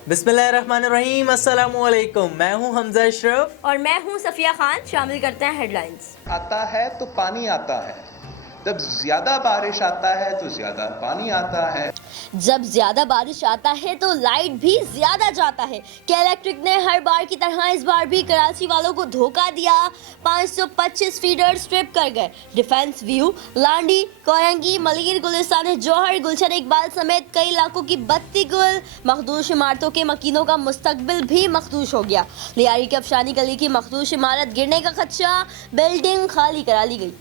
बिस्मिल्लाहिर्रहमानिर्रहीम, अस्सलामुअलैकुम। मैं हूं हमजा अशरफ और मैं हूं सफिया खान। शामिल करते हैं हेडलाइंस। आता है तो पानी आता है, जब ज्यादा बारिश आता है तो ज्यादा पानी आता है। जब ज्यादा बारिश आता है तो लाइट भी ज्यादा जाता है। क्या इलेक्ट्रिक ने हर बार की तरह इस बार भी कराची वालों को धोखा दिया। 525 फीडर स्ट्रिप कर गए। डिफेंस व्यू, लांडी, कोरंगी, मलीर, गुलिस्तान जौहर, गुलशन इकबाल समेत कई इलाकों की बत्ती गुल। मखदूश इमारतों के मकीनों का मुस्तकबिल भी मखदूश हो गया। लियारी के अफशानी गली की मखदूश इमारत गिरने का खदशा, बिल्डिंग खाली करा ली गई।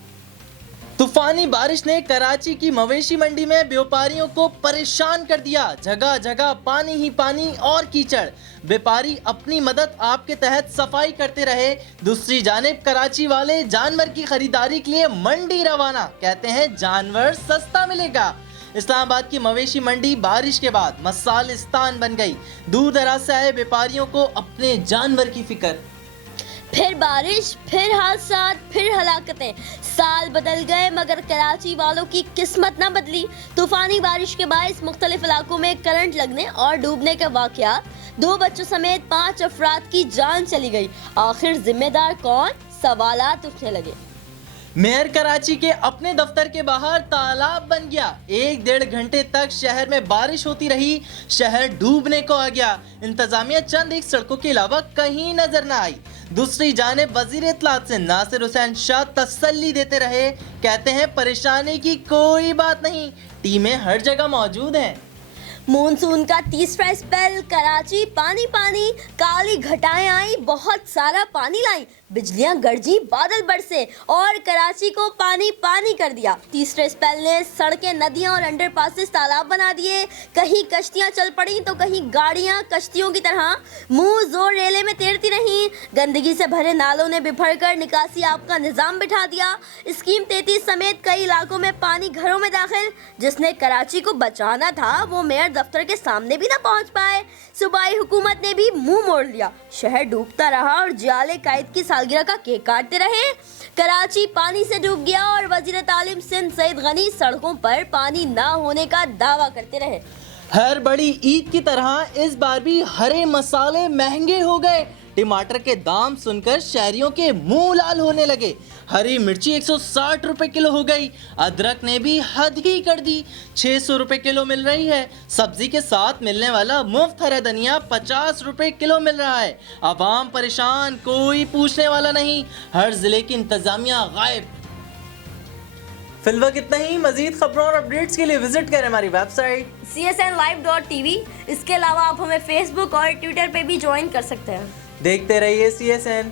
तूफानी बारिश ने कराची की मवेशी मंडी में व्यापारियों को परेशान कर दिया। जगह जगह पानी ही पानी और कीचड़। व्यापारी अपनी मदद आपके तहत सफाई करते रहे। दूसरी जानिब कराची वाले जानवर की खरीदारी के लिए मंडी रवाना। कहते हैं जानवर सस्ता मिलेगा। इस्लामाबाद की मवेशी मंडी बारिश के बाद मसालिस्तान बन गई। दूर दराज से आए व्यापारियों को अपने जानवर की फिक्र। फिर बारिश, फिर हादसा, फिर हलाकतें। साल बदल गए मगर कराची वालों की किस्मत न बदली। तूफानी बारिश के बायस मुख्तलिफ इलाकों में करंट लगने और डूबने के वाकयात। 2 बच्चों समेत 5 अफराद की जान चली गई। आखिर जिम्मेदार कौन? सवालात उठने लगे। मेयर कराची के अपने दफ्तर के बाहर तालाब बन गया। 1-1.5 घंटे तक शहर में बारिश होती रही। शहर डूबने को आ गया। इंतजामिया चंद एक सड़कों के अलावा कहीं नजर न आई। दूसरी जानिब वजीर इत्तलात से नासिर हुसैन शाह तसल्ली देते रहे। कहते हैं परेशानी की कोई बात नहीं, टीमें हर जगह मौजूद हैं। मॉनसून का तीसरा स्पेल। कराची पानी पानी, काली घटाएं आई, बहुत सारा पानी लाई। बिजलियां गरजी, बादल बरसे और कराची को पानी पानी कर दिया। तीसरे स्पेल ने सड़कें, नदियां और अंडरपासेस तालाब बना दिए। कहीं कश्तियां चल पड़ी तो कहीं गाड़ियां कश्तियों की तरह मुंह जोर रेले में तैरती रहीं। गंदगी से भरे नालों ने बिफर कर निकासी आप का निजाम बिठा दिया। स्कीम 33 समेत कई इलाकों में पानी घरों में दाखिल। जिसने कराची को बचाना था वो मेयर दफ्तर के सामने भी ना पहुंच पाए। सूबाई हुकूमत ने भी मुंह मोड़ लिया। शहर डूबता रहा और जियाले कायद की सालगिरह का केक काटते रहे। कराची पानी से डूब गया और वजीर तालीम सिंध सईद गनी सड़कों पर पानी ना होने का दावा करते रहे। हर बड़ी ईद की तरह इस बार भी हरे मसाले महंगे हो गए। टमाटर के दाम सुनकर शहरियों के मुंह लाल होने लगे। हरी मिर्ची 160 रुपए किलो हो गई। अदरक ने भी हद ही कर दी, 600 रुपए किलो मिल रही है। सब्जी के साथ मिलने वाला मुफ्त हरा धनिया 50 रुपए किलो मिल रहा है। अवाम परेशान, कोई पूछने वाला नहीं। हर जिले की इंतजामिया गायब। फिलहाल इतना ही। मजीद खबरों और अपडेट्स के लिए विजिट करें हमारी वेबसाइट csnlive.tv। इसके अलावा आप हमें फेसबुक और ट्विटर पे भी ज्वाइन कर सकते हैं। देखते रहिए CSN।